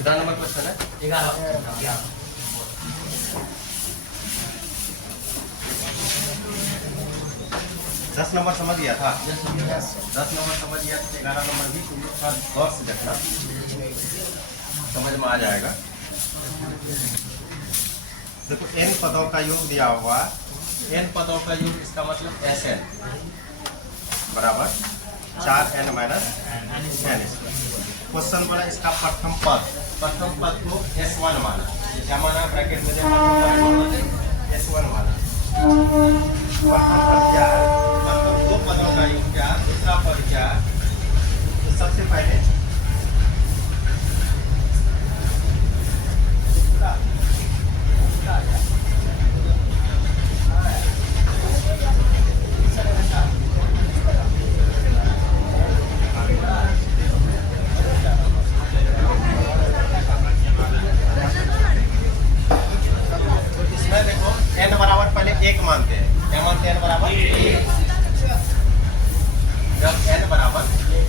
कितना number question है? 11। 10 number समझ गया था। 10 नंबर समझ गया तो 11 नंबर भी तुम लोग थोड़ा गौर से देखना, समझ में आ जाएगा। देखो n पदों का योग दिया हुआ, n पदों का योग, इसका मतलब Sn बराबर 4n माइनस n। क्वेश्चन बोला इसका प्रथम पद को S1 माना। क्या माना? ब्रैकेट में S1 माना। प्रथम पद क्या है? प्रथम दो पदों का योग क्या? दूसरा पद क्या? तो सबसे पहले एक मानते हैं। क्या मानते हैं? n बराबर एक। जब n बराबर एक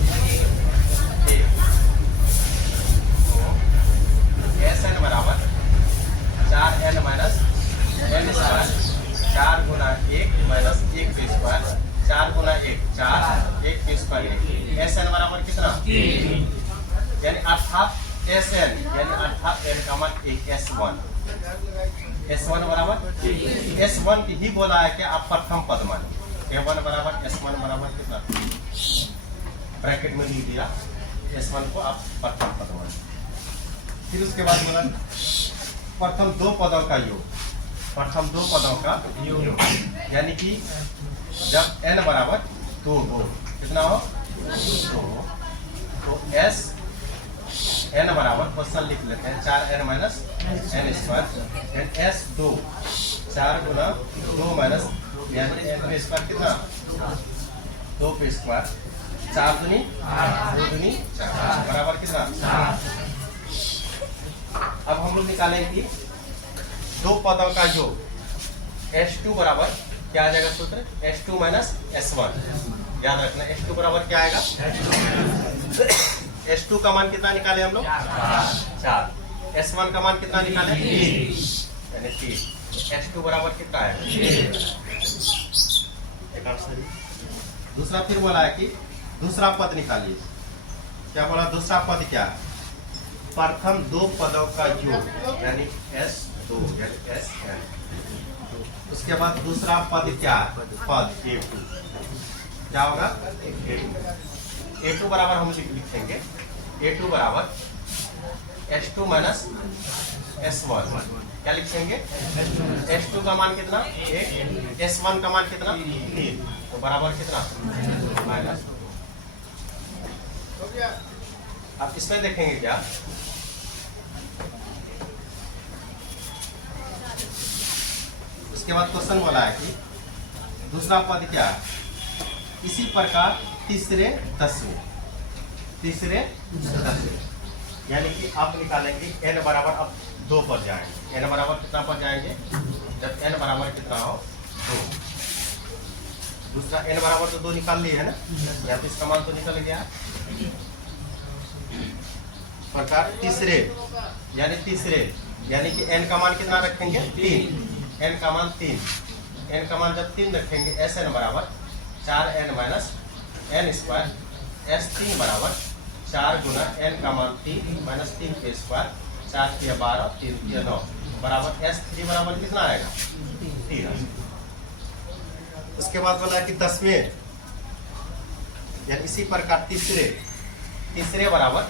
तो Sn बराबर 4n माइनस n स्क्वायर, 4 गुना 1 माइनस 1 के स्क्वायर, 4 गुना 1 4, 1 के स्क्वायर 1। Sn बराबर कितना? यानी अर्थात Sn यानी अर्थात n का मान 1 S1 बराबर S1 ही बोला है कि आप प्रथम पद माने। A1 बराबर S1 बराबर कितना? ब्रैकेट में लिख दिया S1 को आप प्रथम पद माने। फिर उसके बाद बोला प्रथम दो पदों का योग, प्रथम दो पदों का योग यानी कि जब n बराबर 2 हो, कितना हो? 2 हो, तो n बराबर क्वेश्चन लिख लेते हैं 4n minus n square and S2 4 Guna 2 minus यानी n पे स्क्वायर कितना? 2 पे स्क्वायर, 4 दूनी 2 दूनी 4 बराबर कितना? 4। अब हम लोग निकालेंगे कि दो पदों का योग S2 बराबर क्या आ जाएगा? सूत्र S2 माइनस S1। याद रखना S2 बराबर क्या आएगा? S2 का मान कितना निकाले हम लोग? 4। S1 का मान कितना निकाले? 3 यानी 3। S2 बराबर कितना है? दूसरा फिर बोला है कि दूसरा पद निकालिए। क्या बोला? दूसरा पद क्या है? प्रथम दो पदों का योग यानी S2 यानी Sn। उसके बाद दूसरा पद क्या है? पद A2। क्या होगा? A2 बराबर हम लिखेंगे A2 बराबर S2 माइनस S1। क्या लिखेंगे? S2 का मान कितना? 1, S1 का मान कितना? 3, तो बराबर कितना? माइनस। अब इसमें देखेंगे क्या? उसके बाद क्वेश्चन बोला है कि दूसरा पद क्या है? इसी प्रकार तीसरे दसवें यानी कि आप निकालेंगे n बराबर, अब 2 पर जाएंगे। n बराबर कितना पर जाएंगे? जब n बराबर कितना हो? 2। दूसरा n बराबर तो 2 निकाल लिए है ना, या तो इसका मान तो निकल गया। प्रकार तीसरे यानी कि n का मान कितना रखेंगे? 3। n का मान 3। n का मान जब 3 रखेंगे Sn बराबर 4n minus n square. S3 बराबर 4 गुना n का मान 3 माइनस 3 के स्क्वायर, 4 के 12, 3 के 9 बराबर S3 बराबर कितना आएगा? 3। उसके बाद बोला कि 10वें यानी इसी प्रकार तीसरे बराबर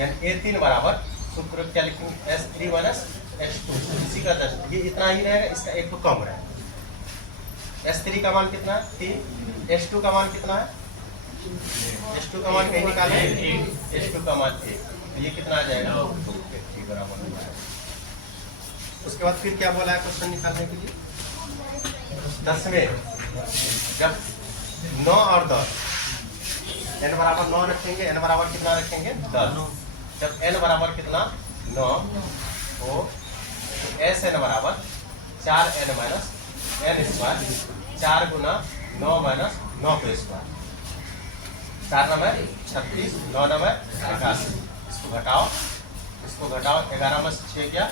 यानी A3 बराबर सूत्र क्या लिखेंगे? S3 माइनस x2 इसी का 10, ये इतना ही रहेगा, इसका एक तो कम रहेगा। s3 का मान कितना है 3, s2 का मान कितना है, s2 का मान कहीं निकाले, s2 का मान 1, तो ये कितना आ जाएगा 2 के बराबर हो जाएगा। उसके बाद फिर क्या बोला है क्वेश्चन निकालने के लिए, 10 में जब 9 और 10 n बराबर 9 रखेंगे, n बराबर कितना रखेंगे 10, जब n बराबर कितना 9 हो तो एस एन बराबर 4n माइनस n स्क्वायर, 4 गुना 9 माइनस 9 के स्क्वायर, 4 नंबर 36, 9 नंबर 81, इसको घटाओ, 11 में से 6 गया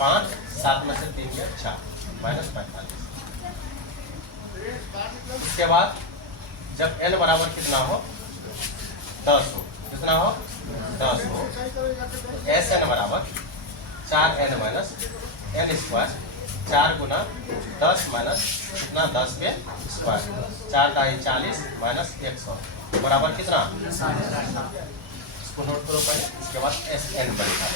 5, 7 में से 3 गया 4, माइनस 45। इसके बाद जब n बराबर कितना हो 10 हो, कितना हो 10 हो, एस एन बराबर 4n माइनस n स्क्वायर, 4 गुना 10 माइनस कितना 10 के स्क्वायर, 4 × 40 माइनस 100 बराबर कितना, इसको नोट करो पहले, इसके बाद एस एन बनेगा।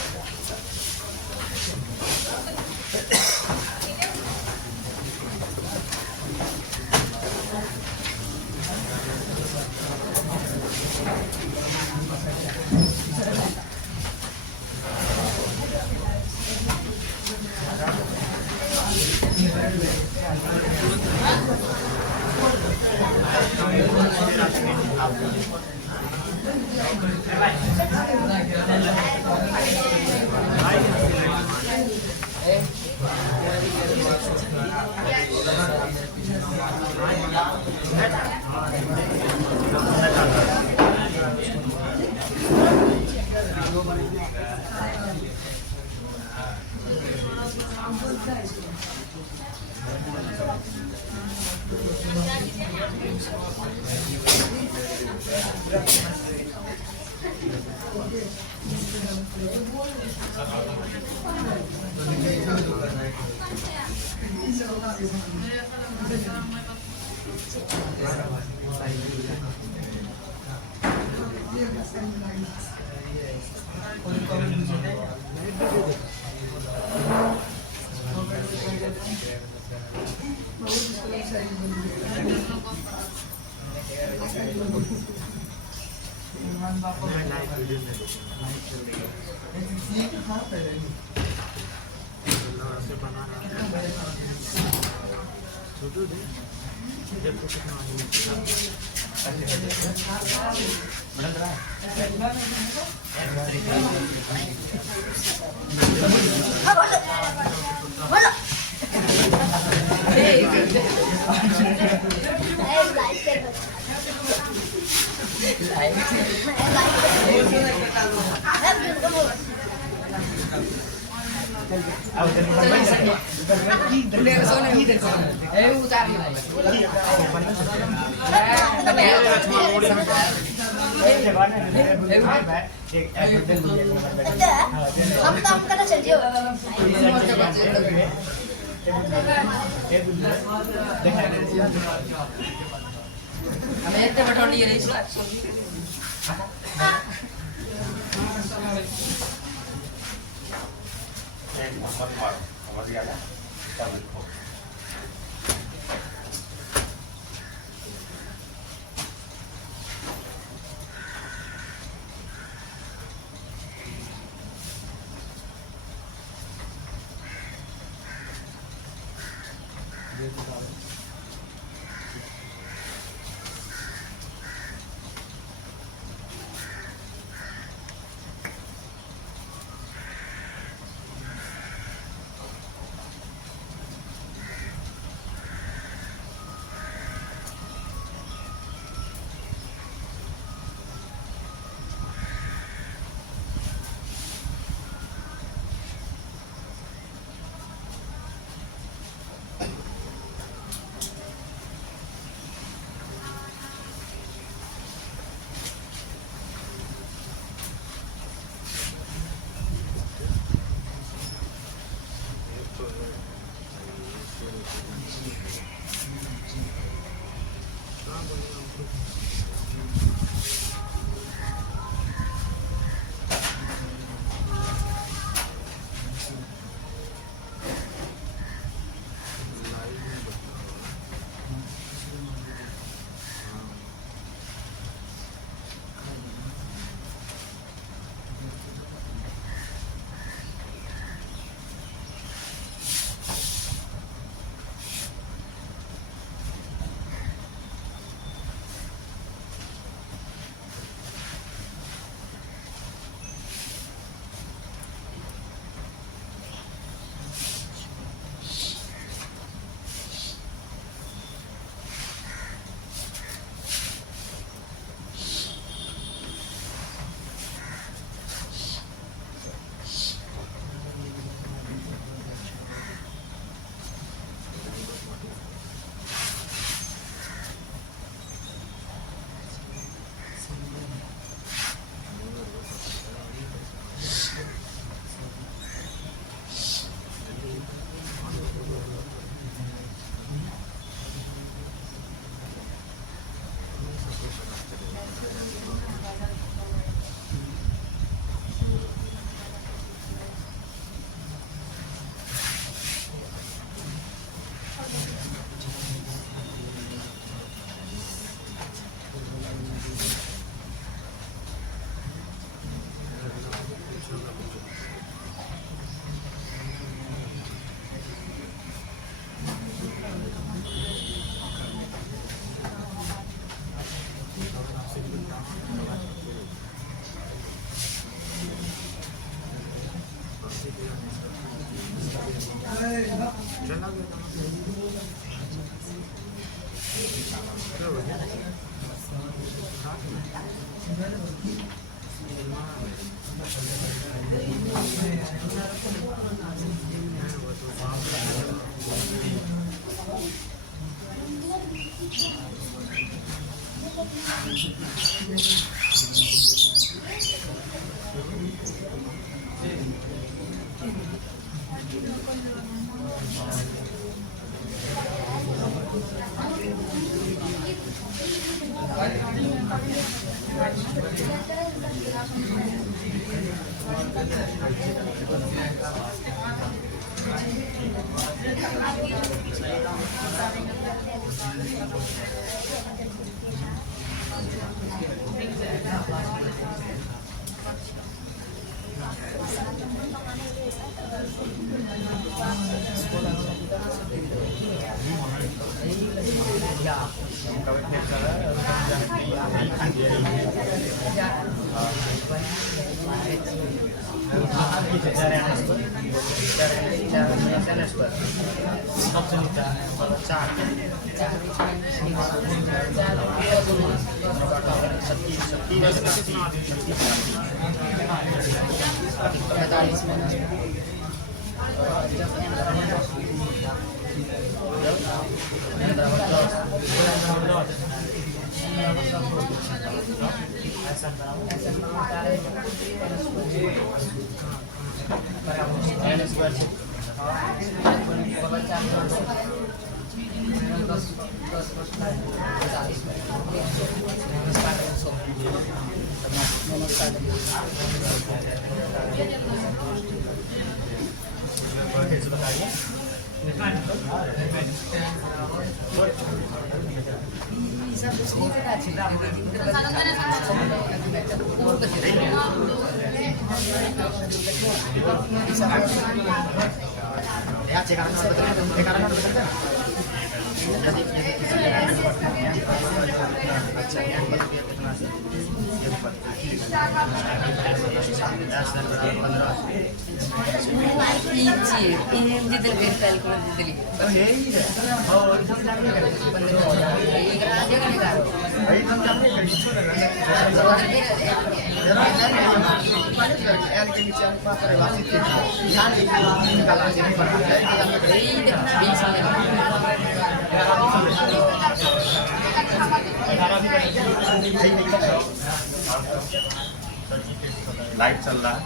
लाइट चल रहा है।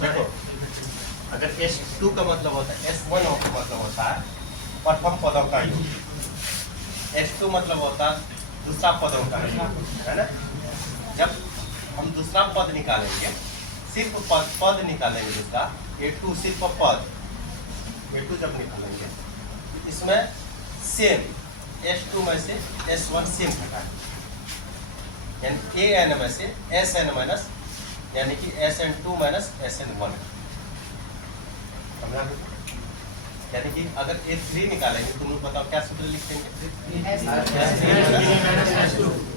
देखो, अगर S2 का मतलब होता है, S1 का मतलब होता है प्रथम पदों का योग, S2 मतलब होता है दूसरा पदों का योग, है ना। जब हम दूसरा पद निकालेंगे, सिर्फ पद निकालेंगे दूसरा, A2 सिर्फ पद, A2 जब निकालेंगे इसमें सेम S2 में से S1 सेम घटाएंगे, यानी AN में से SN माइनस, यानी कि SN2 माइनस SN1, समझा? यानी कि अगर A3 निकालेंगे, तुम लोग बताओ क्या सूत्र लिखेंगे?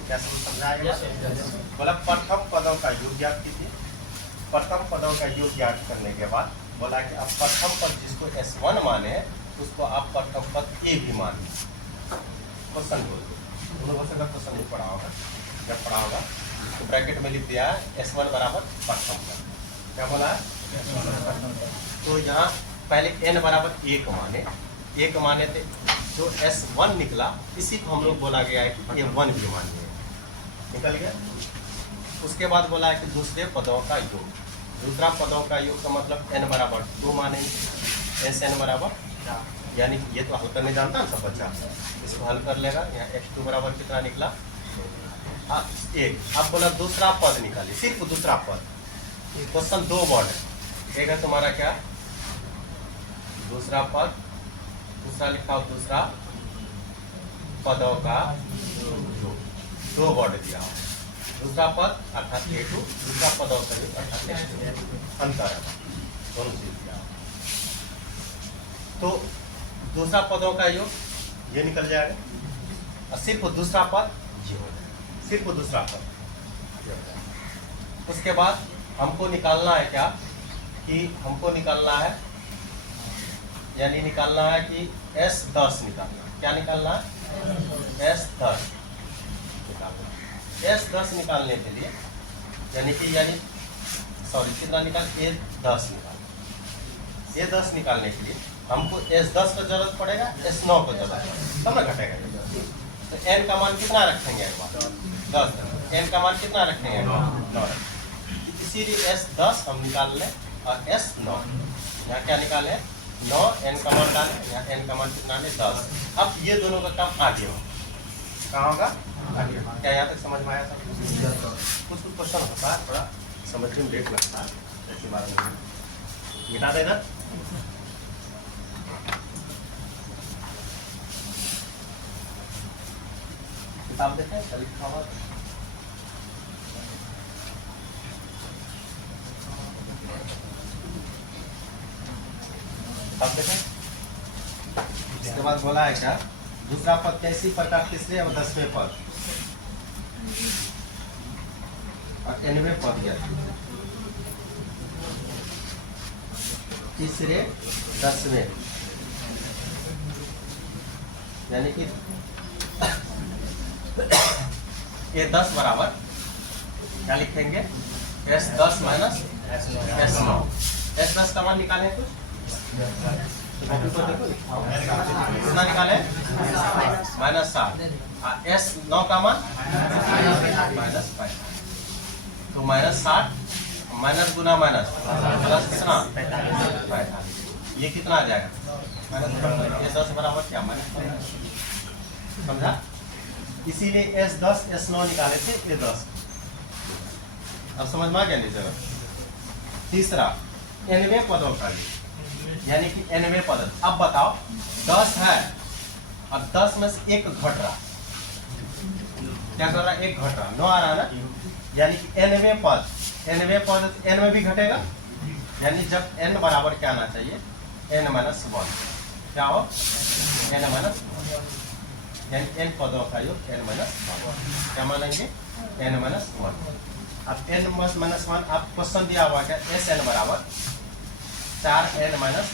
क्या सूत्र समझाएगा? बोला प्रथम पदों का योग ज्ञात कीजिए। प्रथम पदों का योग ज्ञात करने के बाद बोला कि आप प्रथम पद जिसको S1 माने उसको आप प्रथम पद A भी मानिए। क्वेश्चन बोल दो, तुम लोगों से क्वेश्चन नहीं पढ़ा होगा, जब पढ़ा होगा तो ब्रैकेट में लिख दिया है S1 बराबर प्रथम पद। क्या बोला है? तो यहाँ पहले n बराबर 1 माने थे, जो S1 निकला इसी को हम लोग बोला गया है कि A1 भी मानिए, निकल गया। उसके बाद बोला है कि दूसरे पदों का योग, दूसरा पदों का योग का मतलब n बराबर 2 मानेंगे, SN बराबर, यानी कि ये तो हल करने जानता है सब बच्चा, इसको हल कर लेगा। यहाँ x2 बराबर कितना निकला? 1। अब बोला दूसरा पद निकालिए, सिर्फ दूसरा पद। क्वेश्चन 2 वर्ड है, एक है तुम्हारा क्या? दूसरा पद, दूसरा लिखा हो दूसरा पदों का योग, 2 वर्ड दिया हो। दूसरा पद अर्थात A2, दूसरा पदों का योग अर्थात S2, अंतर है, दोनों चीज दिया। तो दूसरा पदों का योग ये निकल जाएगा, और सिर्फ दूसरा पद ये हो जाएगा, सिर्फ दूसरा पद ये हो जाएगा। उसके बाद हमको निकालना है क्या कि हमको निकालना है, यानी निकालना है कि S10 निकालना है। क्या निकालना है? S10 निकालना। S10 निकालने के लिए कितना निकाल A10 निकालने के लिए हमको S10 को जरूरत पड़ेगा, S9 को जरूरत पड़ेगा, तब ना घटेगा। तो n का मान कितना रखेंगे एक बार? 10। n का मान कितना रखेंगे? 9। इसीलिए S10 हम निकाल लें और S9 यहाँ क्या निकाले? 9। n का मान डालें, यहाँ n का मान कितना है? 10। अब ये दोनों का काम आगे होगा। कहाँ होगा? आगे। क्या यहाँ तक समझ में आया सब? कुछ क्वेश्चन होता है थोड़ा समझने में लेट लगता है, ऐसी बात नहीं। मिटा देना। किताब देखें लिखा हुआ किताब देखें। इसके बाद बोला है क्या? दूसरा पद कैसी प्रकार तीसरे और 10वें पद और 9वें पद गया तीसरे 10वें, यानी कि ये 10 बराबर क्या लिखेंगे? S10 minus S9। S10 का मान निकालें कुछ कितना निकाले? -7। S9 का मान -5। तो -60 माइनस गुना माइनस प्लस कितना? 45। ये कितना आ जाएगा? ये 10 बराबर क्या? -5। समझा? इसीलिए S10 S9 निकाले थे, ये 10। अब समझ में आ गया? नहीं जगह। तीसरा nवें पदों का, यानी कि nवें पद। अब बताओ 10 है और 10 में से एक घट रहा, क्या कर रहा है? एक घट रहा, 9 आ रहा है ना, यानी कि nवें पद n में भी घटेगा, यानी जब n बराबर क्या आना चाहिए? n-1। क्या हो? n-1, यानी n पदों का योग n-1। क्या मानेंगे? n-1। अब n-1 आप क्वेश्चन दिया हुआ क्या? Sn बराबर 4n माइनस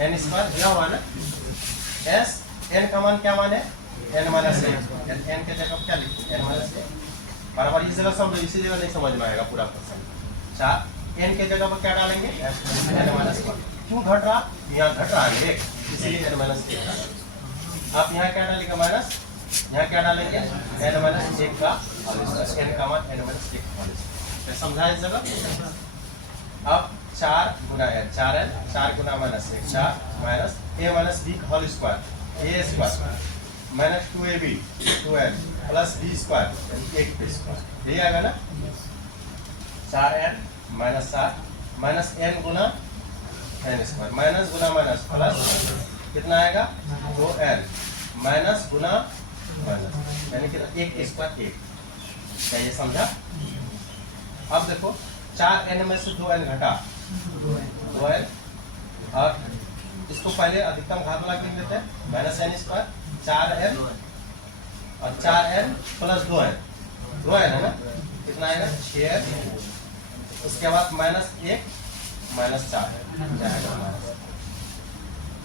n स्क्वायर दिया हुआ ना। S n का मान क्या मान है? n-1। n के जगह क्या लिखते? n-1 बराबर। इस जगह समझो, इसी जगह नहीं समझ में आएगा पूरा क्वेश्चन। 4 n के जगह पर क्या डालेंगे? n-1। क्यों घट रहा? यहाँ घट रहा है 1, इसीलिए n-1। आप यहाँ क्या डालेंगे? माइनस, यहाँ क्या डालेंगे? n-1 का n का मान n-1। समझा इस जगह? अब 4 गुना n, 4n, 4 गुना -1, 4 minus a minus b whole square, a square minus 2ab 2n plus b square 8b square, यही आएगा ना। 4n माइनस 7 माइनस n गुना n स्क्वायर, माइनस गुना माइनस प्लस कितना आएगा? 2n माइनस गुना माइनस, यानी कि 1 स्क्वायर 1। क्या ये समझा? अब देखो 4n में से 2n घटा, 2n, और इसको पहले अधिकतम घात लिख देते हैं, -n स्क्वायर 4n और 4n प्लस 2n, 2n है ना, कितना आएगा? 6n। उसके बाद -1 -4 जाएगा।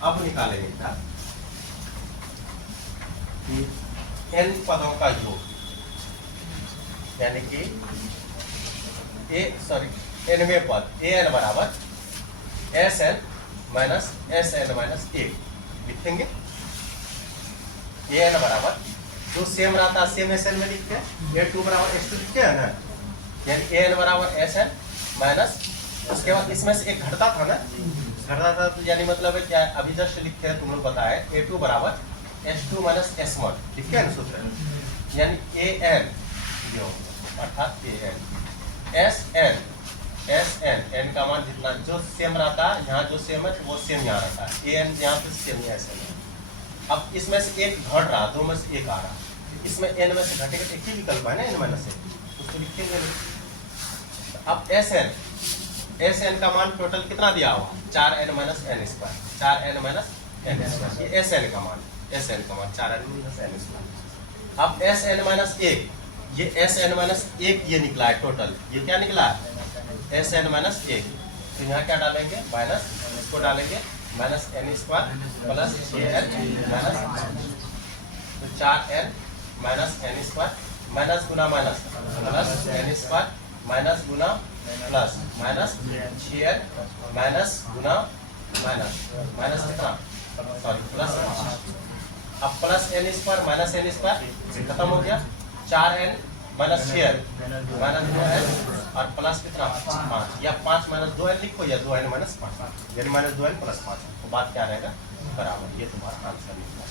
अब निकालेंगे क्या कि n पदों का योग, यानी कि nवें पद an बराबर Sn माइनस Sn माइनस 1 लिखेंगे। an बराबर जो सेम रहता है सेम Sn में लिखते हैं, a2 बराबर x2 लिखते हैं ना, यानी an बराबर Sn माइनस, उसके बाद इसमें से एक घटता था ना, घटता था तो यानी मतलब है क्या? अभी जस्ट लिखते हैं, तुम लोग बताए a2 बराबर S2 माइनस S1 लिखते हैं ना सूत्र, यानी an अर्थात an Sn n का मान जितना जो सेम रहता है, यहाँ जो सेम है वो सेम यहाँ रहता है, an यहाँ पे सेम है Sn। अब इसमें से एक घट रहा, 2 में से एक आ रहा, इसमें n में से घटेगा तो एक ही विकल्प है ना, n माइनस 1, उसको लिखेंगे। अब Sn का मान टोटल कितना दिया हुआ? 4n minus n square, 4n minus n square, ये Sn का मान 4n माइनस n स्क्वायर। अब Sn माइनस 1 ये एस एन माइनस एक ये निकला है टोटल, ये क्या निकला है एस एन माइनस एक। तो यहाँ क्या डालेंगे माइनस, इसको डालेंगे minus n square plus 6n minus, तो 4n minus n square minus गुना minus plus n square minus गुना प्लस माइनस 6n माइनस गुना माइनस माइनस कितना सॉरी प्लस, अब plus n square minus n square खत्म हो गया, 4n minus 6n minus 2n और प्लस कितना 5, या 5 माइनस 2n लिखो या 2n माइनस 5, यानी माइनस 2n प्लस 5, तो बात क्या रहेगा बराबर। ये तुम्हारा आंसर निकला।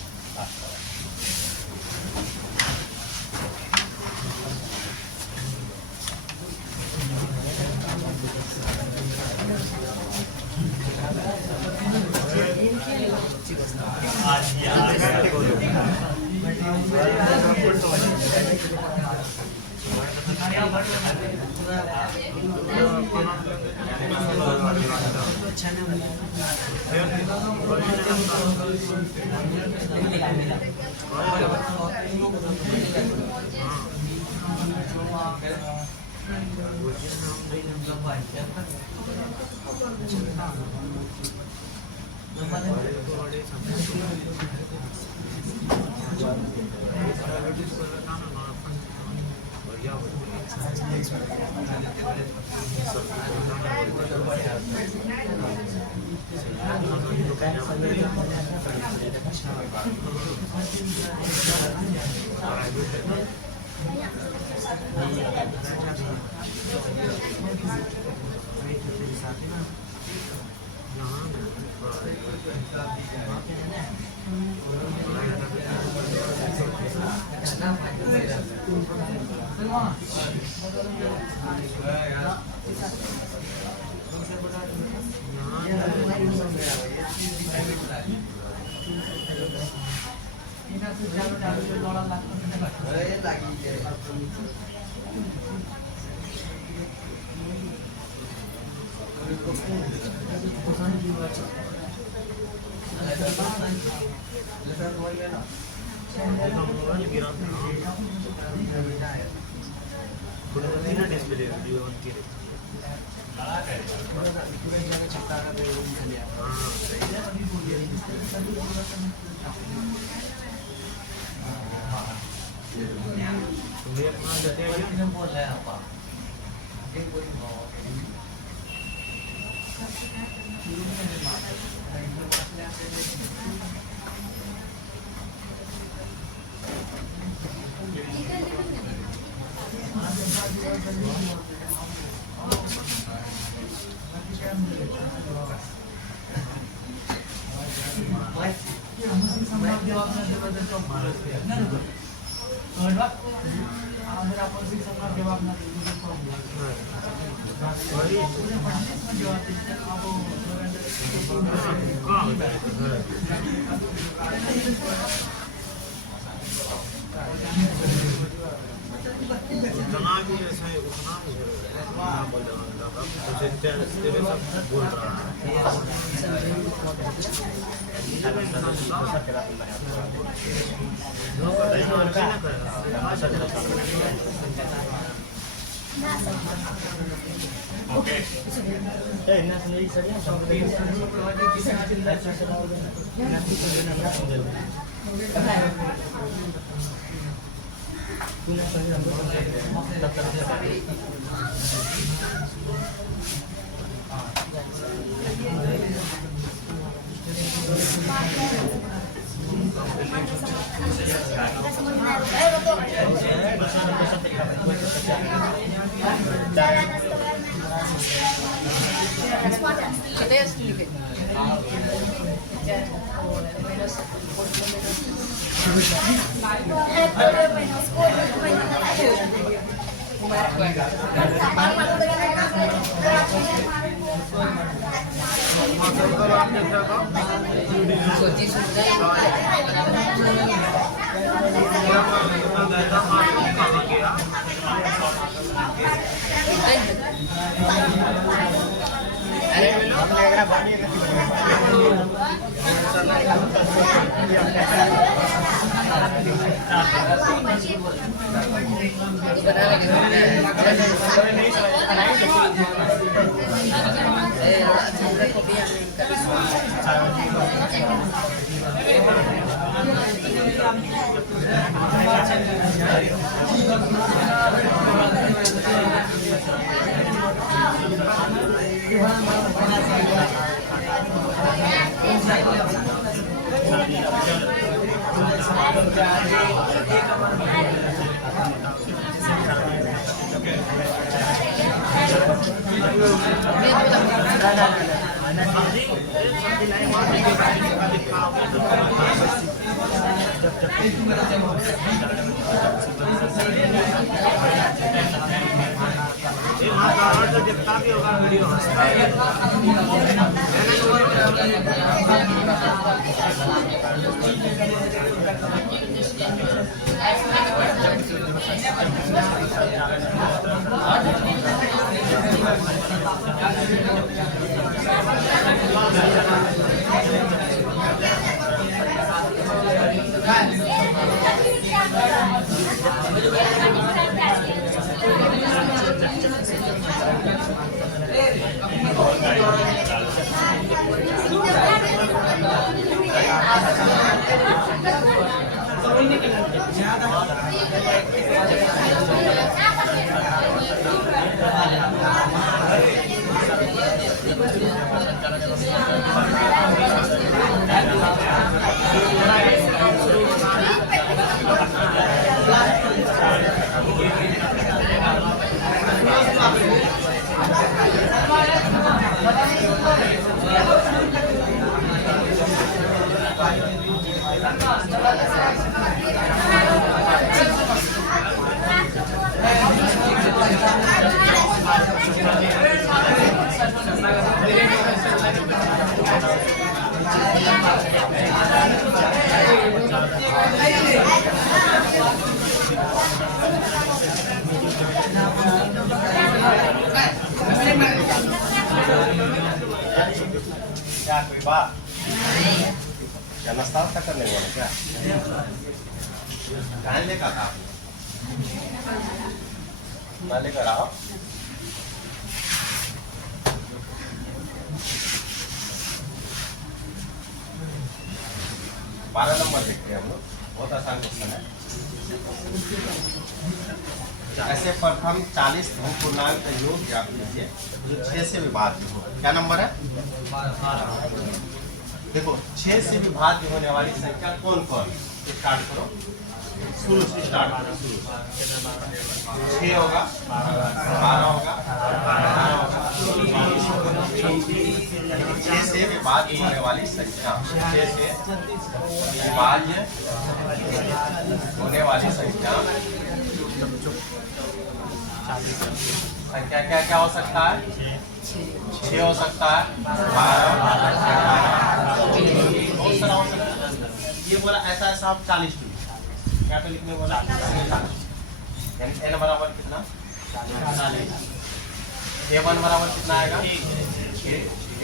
अरे क्या कोई बात क्या नाश्ता करने वाला क्या कहाँ लेकर था ना लेकर आओ बारह नंबर देखते हैं हम लोग बहुत आसान क्वेश्चन है ऐसे प्रथम 40 धन पूर्णांक का योग ज्ञात कीजिए जो 6 से विभाज्य हो। क्या नंबर है? देखो 6 से विभाज्य होने वाली संख्या कौन कौन? स्टार्ट करो, शुरू से स्टार्ट करो। 6 होगा, 12 होगा, 6 से विभाज्य होने वाली संख्या, 6 से विभाज्य होने वाली संख्या संख्या क्या क्या हो सकता है? 6 हो सकता है, 12 बहुत सारा हो सकता है। ये बोला ऐसा ऐसा आप 40 क्या तो लिखने बोला यानी n बराबर कितना? 40। a1 बराबर कितना आएगा?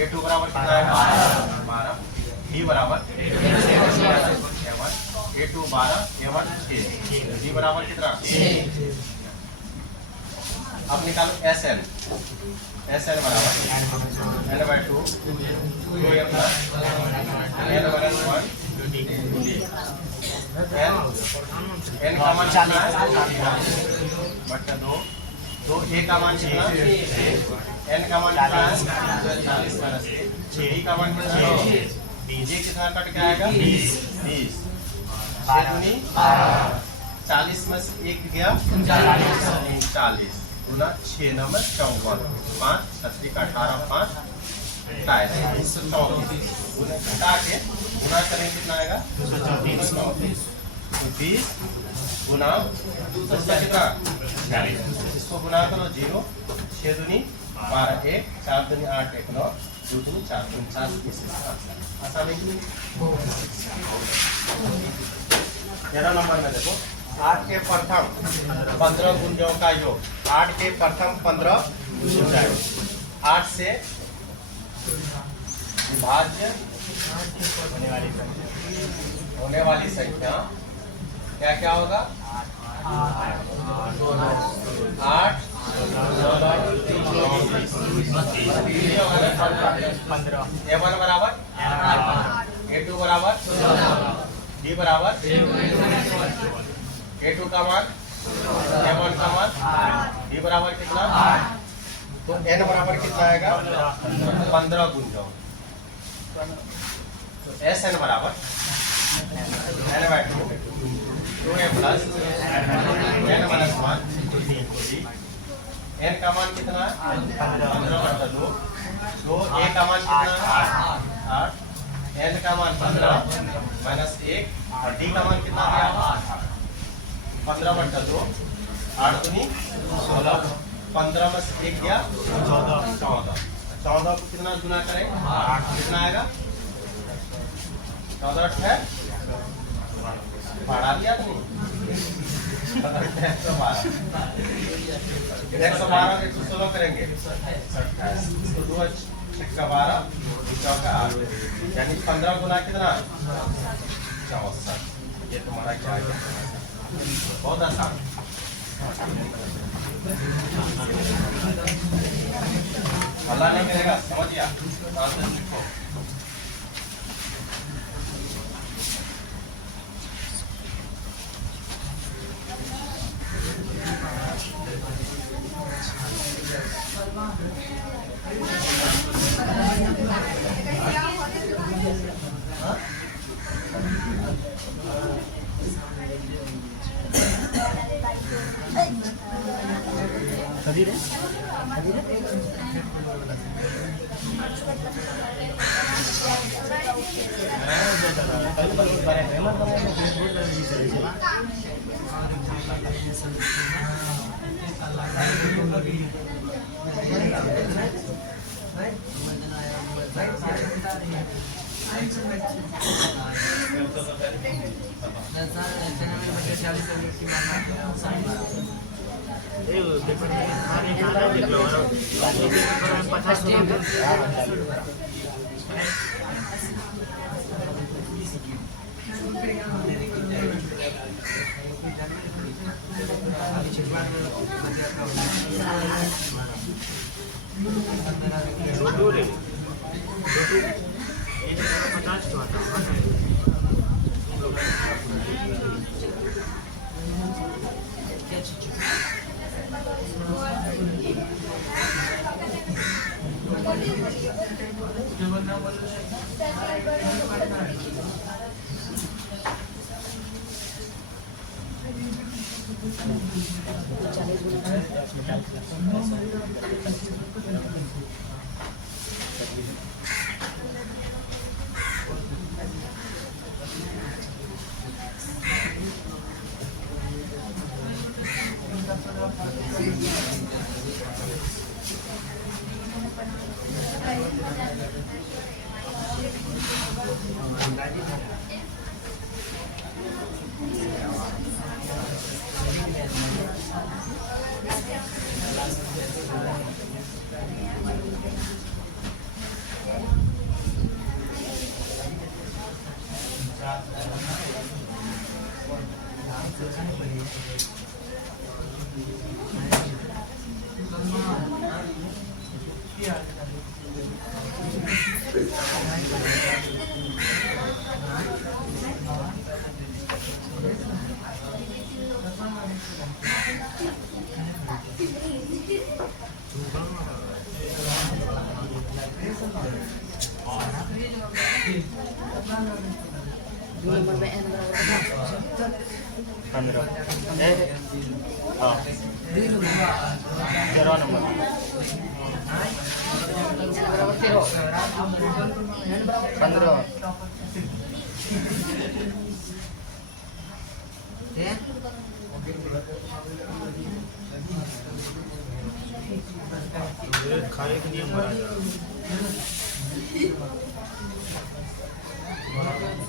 a2 बराबर कितना आएगा? 12। b बराबर a2 12 a1 6 b बराबर कितना? अब निकालो SN बराबर n/2 2a plus n/1 n का मान कितना है? बटा 2 a का मान कितना? n का मान कितना है? 40 माइनस 1 b का मान कितना है? ये कितना कट के आएगा? 20 40 में से 1 गया 39 गुना 6 नंबर 54 5 36 का 18 5 27 गुना घटा के गुना करेंगे कितना आएगा? 234 20 गुना दूसरा कितना? 40 इसको गुना करो 0 6 दूनी 12 1 4 दूनी 8 1 9 2 दूनी 4 दूनी 4 आसानी की 13 नंबर में देखो 8 के प्रथम 15 गुंजों का योग 8 के प्रथम 15 गुंजा 8 से विभाज्य होने वाली संख्या क्या क्या होगा? 8 A1 बराबर A2 बराबर D बराबर A2 का मान A1 का मान D बराबर कितना? तो N बराबर कितना आएगा? 15 गुण जाओ तो SN बराबर N/2 2A plus N-1 N का मान कितना है? 15/2 तो A का मान कितना है? 8 N का मान 15 माइनस 1 और D का मान कितना दिया? 15/2 8 दूनी 16 15 में से 1 दिया 14 को कितना गुना करें? 8 कितना आएगा? 14 है पढ़ा दिया तो नहीं 112 116 करेंगे 2 का 12 का 8 यानी 15 गुना कितना 64 ये तुम्हारा क्या है? बहुत आसान अल्लाह नहीं मिलेगा समझिए लिखो nomor BN berapa? 15. Oh. 0 nomor. Berapa kilo? 15. Ya. खाने के लिए मरा जा Terima kasih.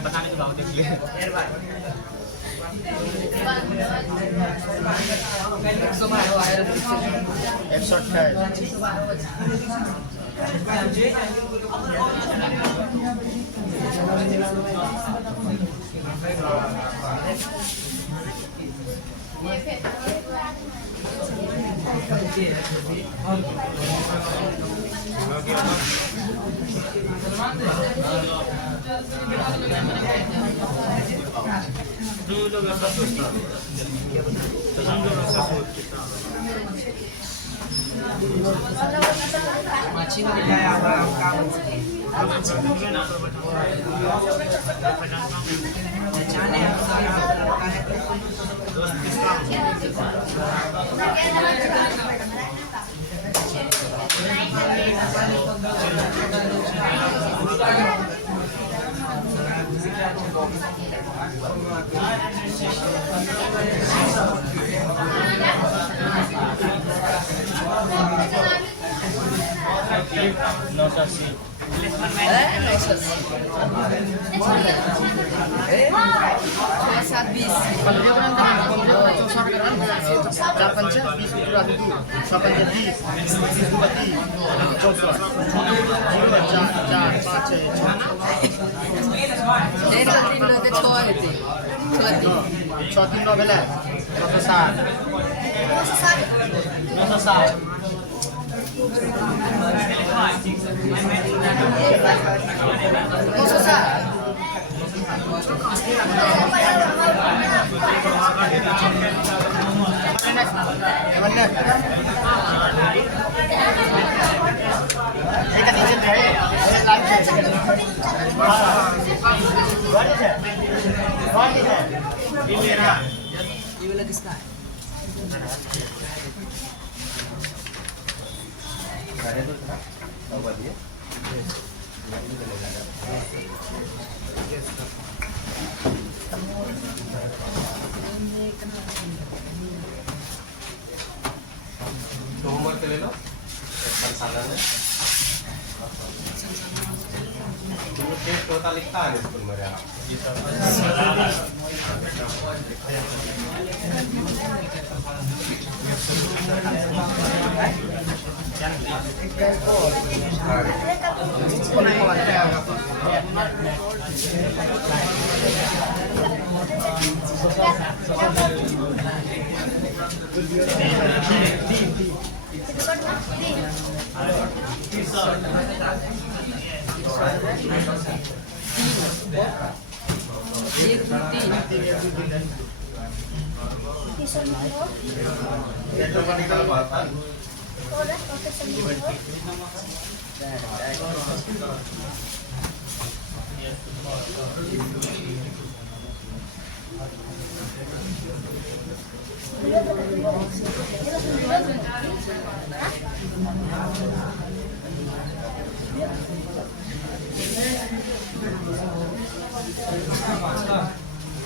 बताने के भाव देख लिए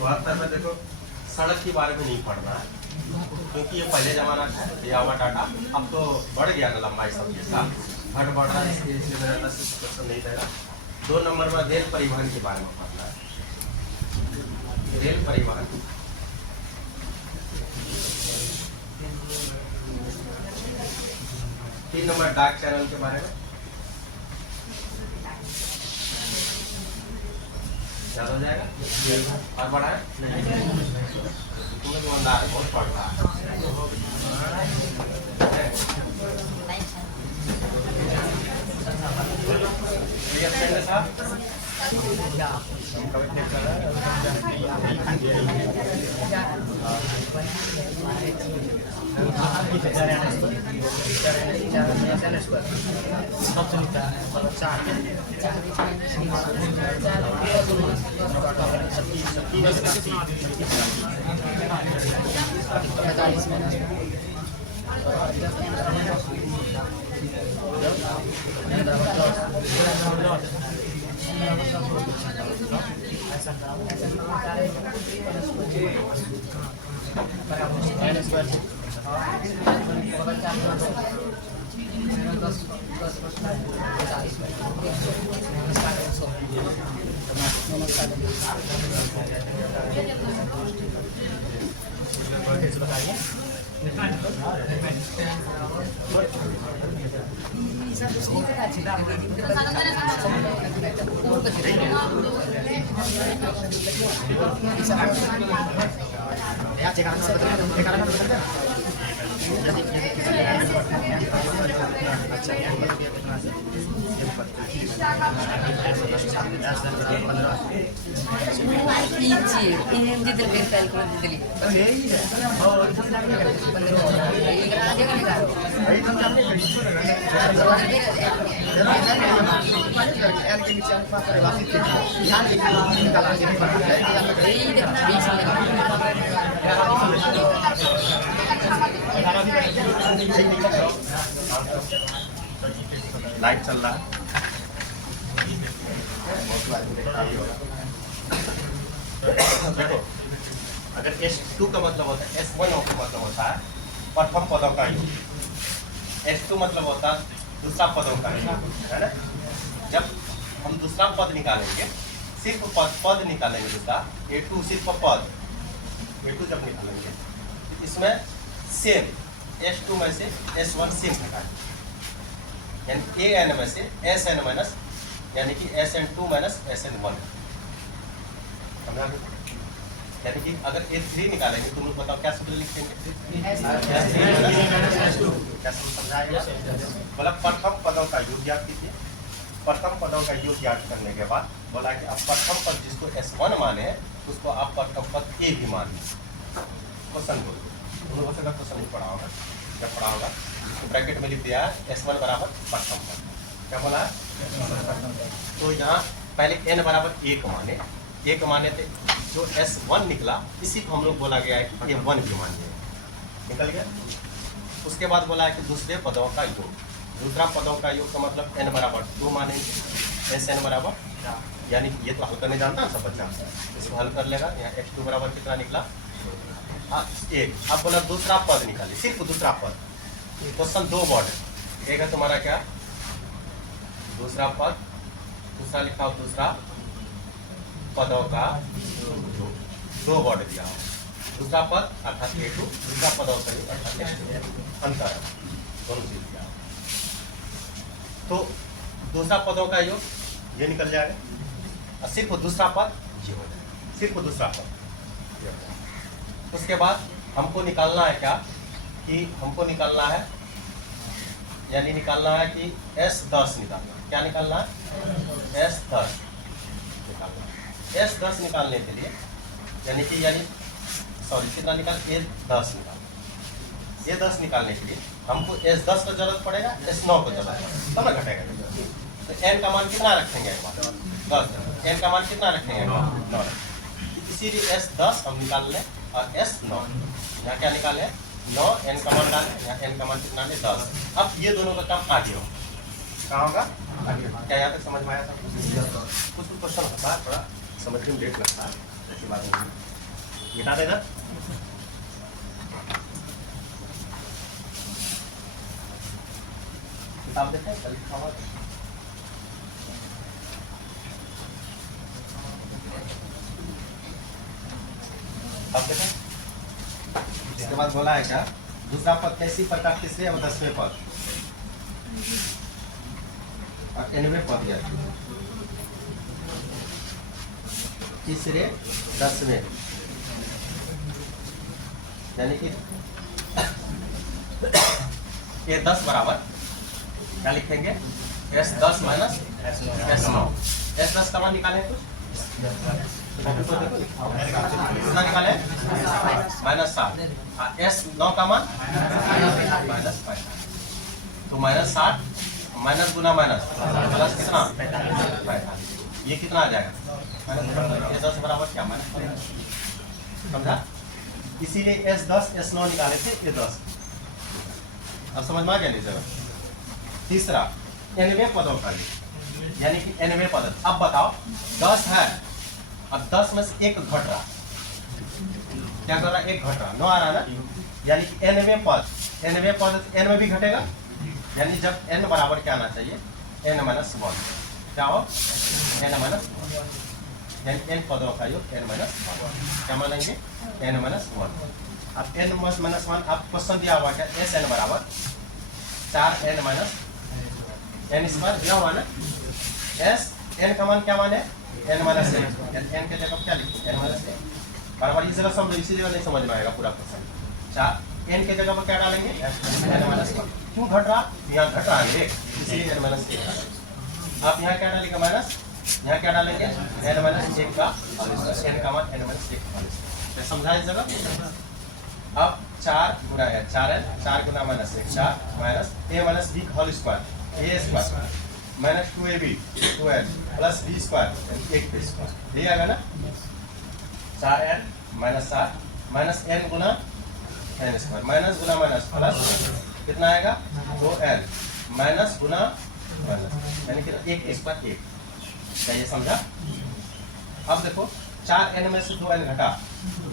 72 में देखो सड़क के बारे में नहीं पढ़ना है क्योंकि ये पहले जमाना था यावा टाटा, अब तो बढ़ गया ना लंबाई सबके साथ घट बढ़ रहा है, इसलिए मेरा 10% नहीं रहेगा। 2 नंबर में रेल परिवहन के बारे में पढ़ना है, रेल परिवहन। 3 नंबर डाक चैनल के बारे में याद हो जाएगा। और बढ़ाए तुम्हें तो अंदाज है, बहुत पढ़ रहा है। 45 में ini detail detail kalau detail light चल रहा है। देखो, अगर S2 का मतलब होता है S1 का मतलब होता है प्रथम पदों का योग। S2 मतलब होता है दूसरा पदों का योग, है ना? जब हम दूसरा पद निकालेंगे, सिर्फ पद निकालेंगे दूसरा, A2 सिर्फ पद, A2 जब निकालेंगे तो इसमें सेम S2 में से S1 सेम घटाएंगे, यानी AN में से SN माइनस, यानी कि SN2 माइनस SN1, समझा? यानी कि अगर A3 निकालेंगे तुम लोग बताओ क्या सूत्र लिखेंगे? क्या समझाएगा? बोला प्रथम पदों का योग ज्ञात कीजिए। प्रथम पदों का योग ज्ञात करने के बाद बोला कि अब प्रथम पद जिसको S1 माने उसको आप प्रथम पद A भी मानिए। क्वेश्चन बोलो, तुम लोगों से क्वेश्चन नहीं पढ़ा होगा, जब पढ़ा होगा इसको ब्रैकेट में लिख दिया है S1 बराबर प्रथम पद। क्या बोला है? तो यहाँ पहले n बराबर 1 माने थे, जो S1 निकला इसी को हम लोग बोला गया है कि ये 1 भी मानिए, निकल गया। उसके बाद बोला है कि दूसरे पदों का योग, दूसरा पदों का योग का मतलब n बराबर 2 मानेंगे, SN बराबर, यानी कि ये तो हल करने जानता है सब बच्चा, इसको हल कर लेगा। यहाँ x2 बराबर कितना निकला? 1। अब बोला दूसरा पद निकालिए, सिर्फ दूसरा पद। क्वेश्चन 2 वर्ड है, एक है तुम्हारा क्या? दूसरा पद, दूसरा लिखा हो दूसरा पदों का योग, 2 वर्ड दिया हो। दूसरा पद अर्थात A2, दूसरा पदों का योग अर्थात S2, अंतर है, दोनों चीज दिया हो। तो दूसरा पदों का योग ये निकल जाएगा और सिर्फ दूसरा पद ये हो जाएगा, सिर्फ दूसरा पद ये हो जाएगा। उसके बाद हमको निकालना है क्या कि हमको निकालना है, यानी निकालना है कि S10 निकालना है। क्या निकालना है? S10 निकालना है। S10 निकालने के लिए कितना निकाल A10 निकालना। A10 निकालने के लिए हमको S10 को जरूरत पड़ेगा, S9 को जरूरत पड़ेगा, तब ना घटेगा। तो n का मान कितना रखेंगे एक बार? 10। n का मान कितना रखेंगे एक बार? 9। इसीलिए S10 हम निकाल लें और S9, यहाँ क्या निकाले? 9, n का मान डालें, यहाँ n का मान कितना है? 10। अब ये दोनों का काम आगे हो, कहाँ होगा? आगे। क्या यहाँ तक समझ में आया सब? कुछ क्वेश्चन होता है थोड़ा समझने में लेट लगता है, ऐसी बात नहीं, मिटा देना। किताब देखें कल लिखा हुआ अब देखें। इसके बाद बोला है क्या? दूसरा पद कैसी प्रकार, तीसरे और 10वें पद और 9वें पद गया, तीसरे 10वें, यानी कि ये 10 बराबर क्या लिखेंगे? S10 minus S9। S10 का मान निकालें कुछ कितना निकाले? -7। S9 का मान -5। तो -60 माइनस गुना माइनस प्लस कितना? 45। ये कितना आ जाएगा? ये 10 बराबर क्या? -5। समझा? इसीलिए S10 S9 निकाले थे ये 10। अब समझ में आ गया नहीं जरा। तीसरा nवें पदों का यानी कि nवें पद। अब बताओ 10 है, अब 10 में से एक घट रहा, क्या कर रहा है? एक घट रहा, 9 आ रहा ना, यानी कि nवें पद n में भी घटेगा, यानी जब n बराबर क्या आना चाहिए? n-1 क्या हो? n-1 यानी n पदों का योग n-1 क्या मानेंगे? n-1। अब n-1 आप क्वेश्चन दिया हुआ क्या? Sn बराबर 4n n स्क्वायर दिया हुआ ना। S n का मान क्या मान है? n-1 n के जगह क्या लिखो? n-1 बराबर। इस जगह समझो, इसी जगह नहीं समझ में आएगा पूरा क्वेश्चन। 4 n के जगह पर क्या डालेंगे? n-1। क्यों घट रहा? यहाँ घट रहा है इसलिए n-1। आप यहाँ क्या डालेंगे? माइनस, यहाँ क्या डालेंगे? n-1 का n का मान n-1 समझा इस जगह। अब 4 गुना है 4 गुना -1 4 minus a - b whole square a square minus 2ab 2n plus b square 1 b square ये आएगा ना। 4n माइनस 7 माइनस n गुना n स्क्वायर माइनस गुना माइनस प्लस कितना आएगा? 2n माइनस गुना माइनस यानी कि 1 स्क्वायर 1। क्या ये समझा? अब देखो 4n में से 2n घटा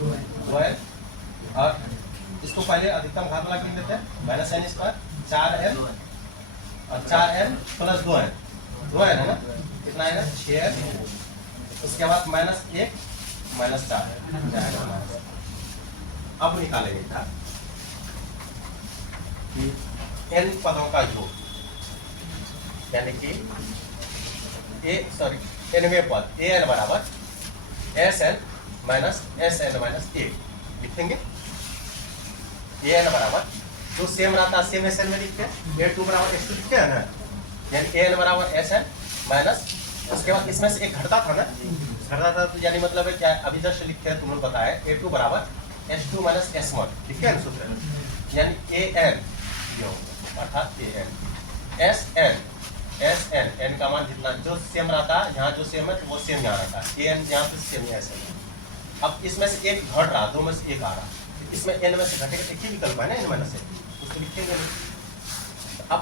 2n, और इसको पहले अधिकतम घात वाला गिन देते हैं माइनस n स्क्वायर 4n और 4n प्लस 2n है ना, कितना आएगा? 6n। उसके बाद माइनस 1 माइनस 4। अब निकालेंगे था कि n पदों का योग यानी कि nवें पद an बराबर Sn माइनस Sn माइनस 1 लिखेंगे। an बराबर जो सेम रहता है सेम Sn में लिखते हैं, a2 बराबर x2 लिखते हैं ना, यानी an बराबर Sn माइनस, उसके बाद इसमें से एक घटता था ना, घटता था तो यानी मतलब है क्या? अभी जस्ट लिखते हैं, तुम लोग बताया a2 बराबर s2 माइनस s1 ठीक है सूत्र, यानी an अर्थात an Sn n का मान जितना जो सेम रहता है, यहाँ जो सेम है तो वो सेम यहाँ रहता है, an यहाँ पे सेम है Sn। अब इसमें से एक घट रहा, 2 में से एक आ रहा, इसमें n में से घटेगा, एक ही विकल्प है ना n माइनस n, उसको लिखेंगे नहीं। अब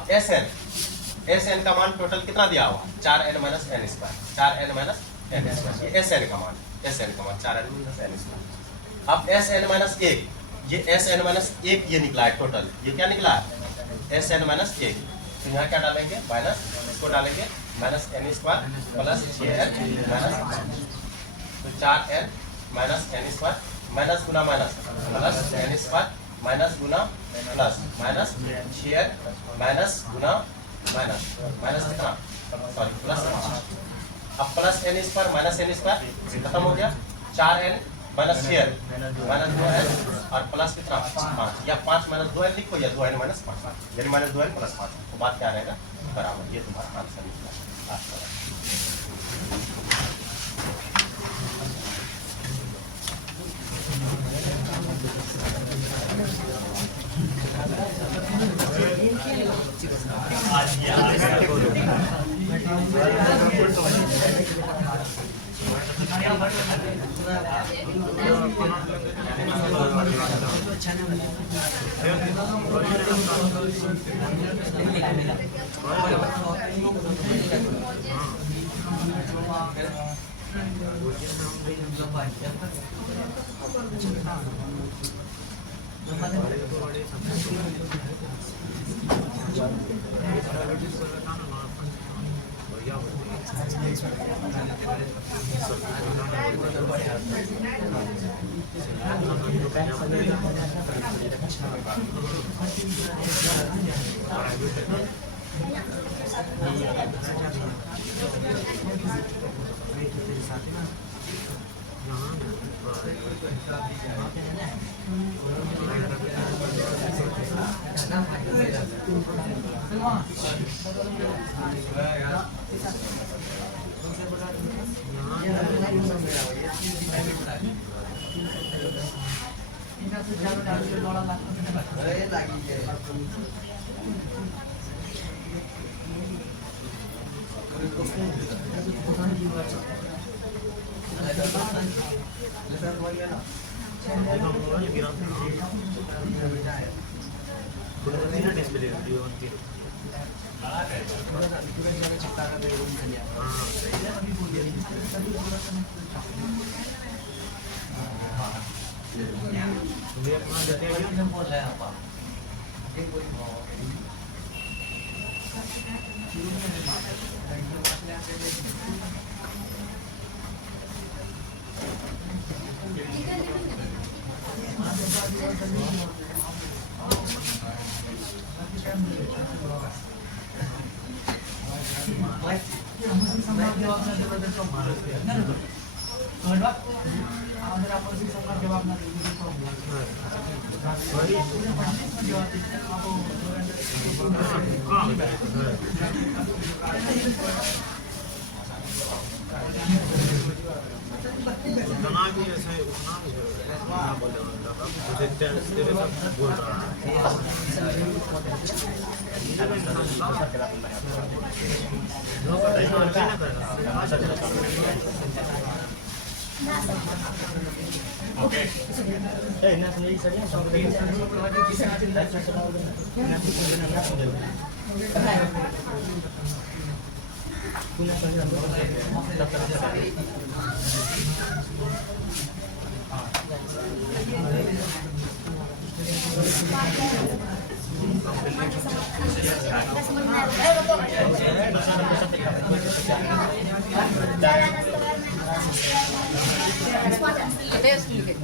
Sn का मान टोटल कितना दिया हुआ? 4n minus n square 4n minus n square, ये Sn का मान 4n माइनस n स्क्वायर। अब Sn माइनस 1 ये Sn माइनस 1 ये निकला है टोटल, ये क्या निकला है? Sn minus 1। तो यहाँ क्या डालेंगे? माइनस, इसको डालेंगे minus n square plus 6n minus, तो 4n minus n square minus गुना minus plus n square minus गुना प्लस माइनस 6n माइनस गुना माइनस माइनस कितना? Sorry plus. अब plus n square minus n square खत्म हो गया, 4n minus 6n minus 2n और प्लस कितना? 5, या 5 माइनस 2n लिखो या 2n माइनस 5, यानी माइनस 2n प्लस 5, तो बात क्या रहेगा? बराबर। ये तुम्हारा आंसर निकला। उतना भी ऐसा है, उतना भी है। तेरे साथ बोल रहा है। Kita sedikit.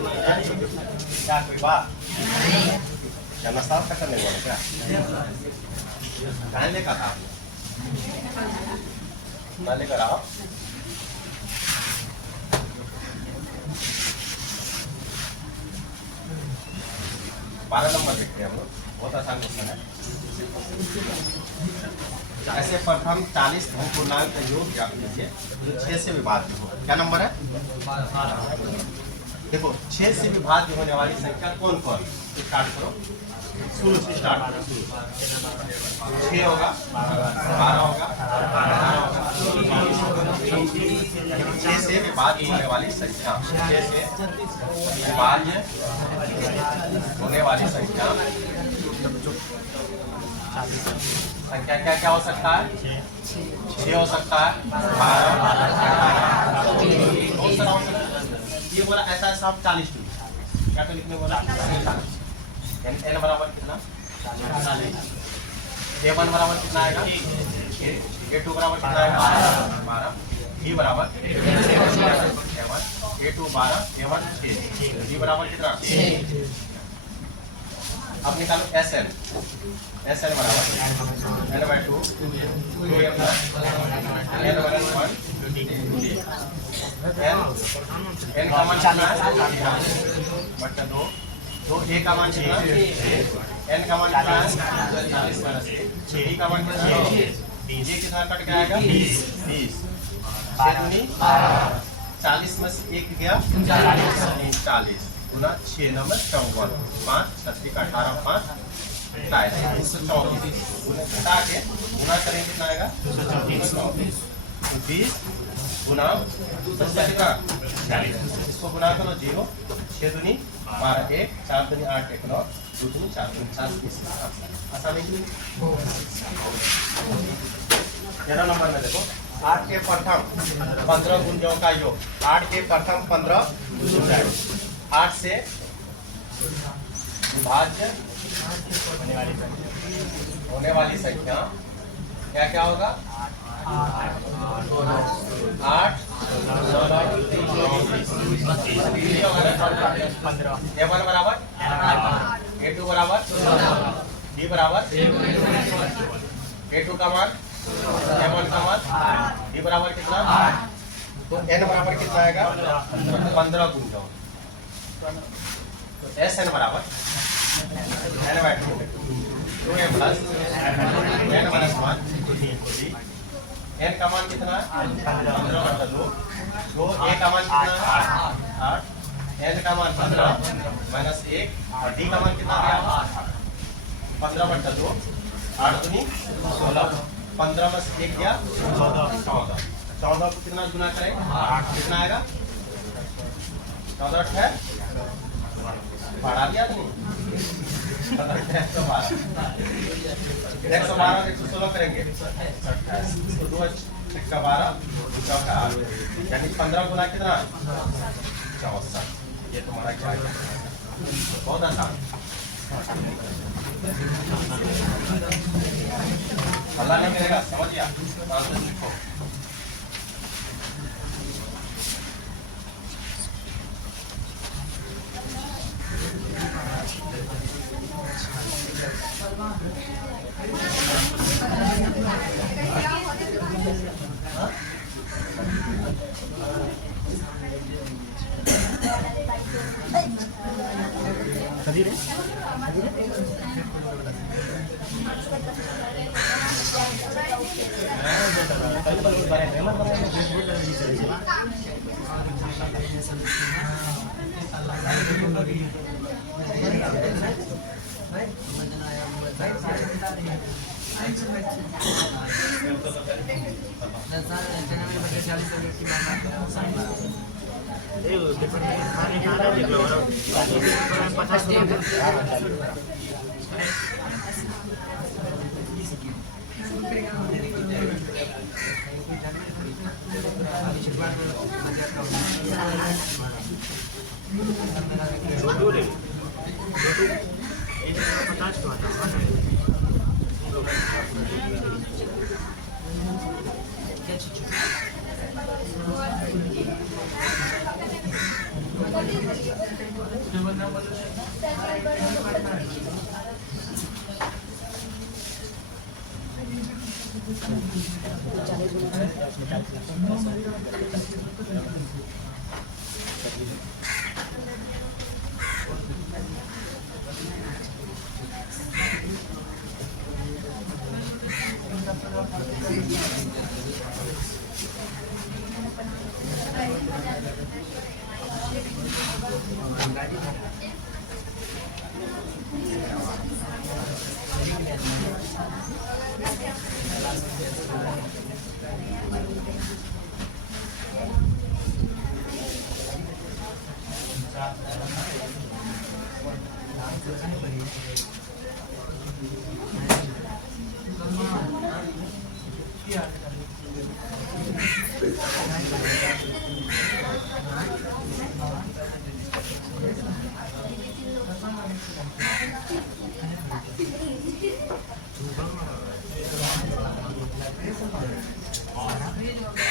क्या कोई बात क्या नाश्ता करने वाले क्या कहाँ लेकर था कहाँ लेकर आओ बारह नंबर देखते हैं हम लोग बहुत आसान क्वेश्चन है ऐसे प्रथम 40 धन पूर्णांक का योग ज्ञात कीजिए जो 6 से विभाज्य हो क्या नंबर है देखो 6 से विभाज्य होने वाली संख्या कौन कौन स्टार्ट करो शुरू से स्टार्ट 6 होगा 12 होगा 6 से विभाज्य होने वाली संख्या 6 से विभाज्य होने वाली संख्या संख्या क्या क्या हो सकता है 6 हो सकता है 12 बहुत सारा हो सकता है। ये बोला ऐसा ऐसा आप 40 क्या तो लिखने बोला n बराबर कितना 40 a1 बराबर कितना आएगा a2 बराबर कितना आएगा 12 b बराबर a1 a2 12 a1 6 b बराबर कितना 6 अब निकालो SN बराबर n/2 2m n/1 n का मान कितना है बटा 2 a का मान कितना n का मान कितना है 40 माइनस 1 b का मान कितना है ये कितना कट के आएगा 20 40 में से 1 गया 40 गुना 6 नंबर 54 5 36 का 18 5 234 घटा के गुना करेंगे कितना आएगा 20 गुना 40 इसको गुना करो 0 6 दूनी 12 1 4 दूनी 8 1 9 2 दूनी 4 दूनी 4 आसानी से तेरह नंबर में देखो 8 के प्रथम 15 गुंजों का योग 8 के प्रथम 15 गुंजों 8 से विभाज्य होने वाली संख्या क्या क्या होगा 8 a1 बराबर a2 बराबर b बराबर a2 का मान a1 का मान b बराबर कितना तो n बराबर कितना आएगा 15 गुना तो SN बराबर n/2 2m plus n-1 n का मान कितना है 15/2 तो a का मान कितना है 8 n का मान 15 माइनस 1 और d का मान कितना गया 15/2 8 दूनी 16 15 में से 1 गया 14 14 को कितना गुना करें 8 कितना आएगा 14 है बढ़ा दिया नहीं 112 116 करेंगे 2 का 12 का 8 यानी 15 गुना कितना 64 ये तुम्हारा क्या है बहुत आसान अल्लाह नहीं करेगा समझ गया लिखो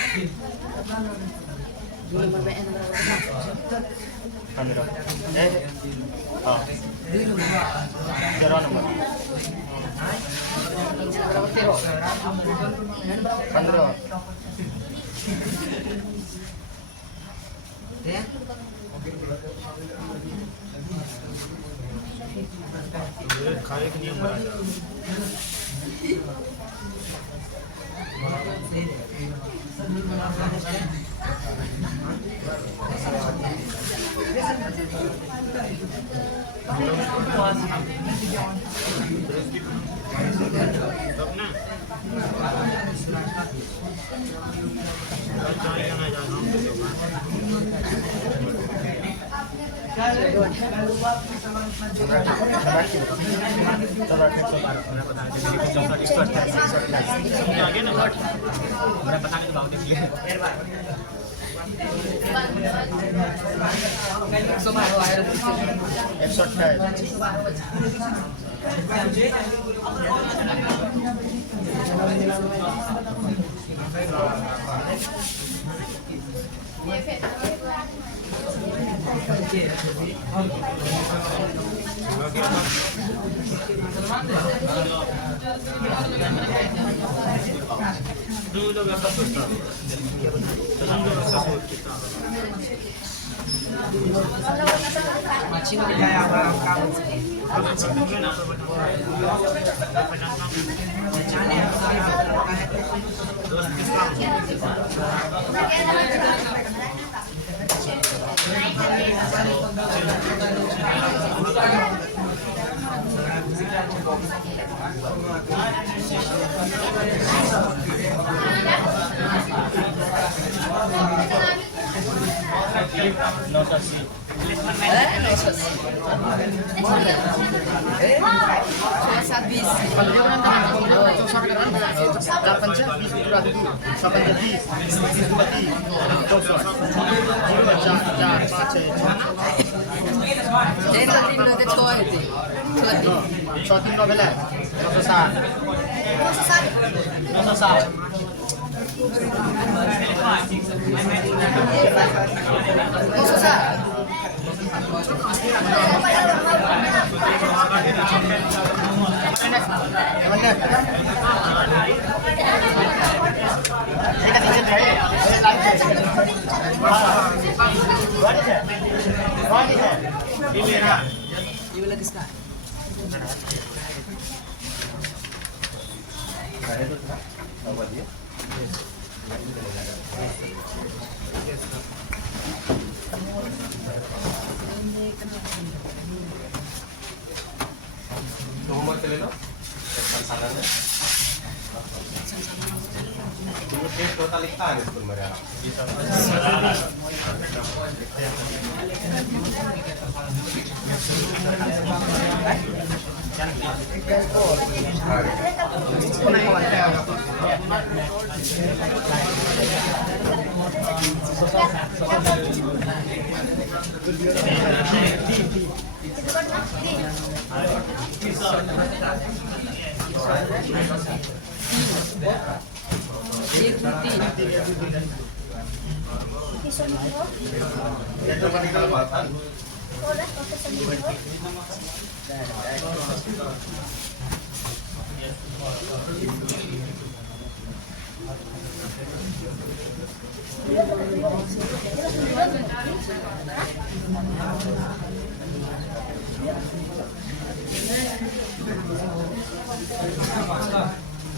2 nomor BN berapa? Kamera. Oh. 0 nomor. Berapa kilo? Kamera. ये खाए कि नहीं मरा जा तब ना आगे ना मैं बताने के बाद देखिए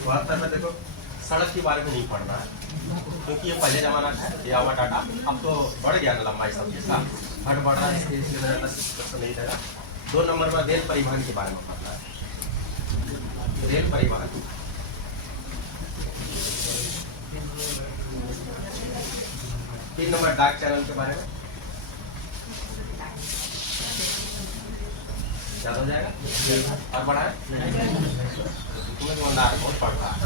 72 में देखो सड़क के बारे में नहीं पढ़ना है क्योंकि ये पहले जमाना था ये आवा डाटा अब तो बढ़ गया ना लंबाई सब इसका हट बढ़ रहा है इसलिए वजह से नहीं रहेगा 2 नंबर में रेल परिवहन के बारे में पढ़ना है रेल परिवहन 3 नंबर डाक चैनल के बारे में याद हो जाएगा और पढ़ा है तुम्हें तो अंदाज बहुत पढ़ रहा है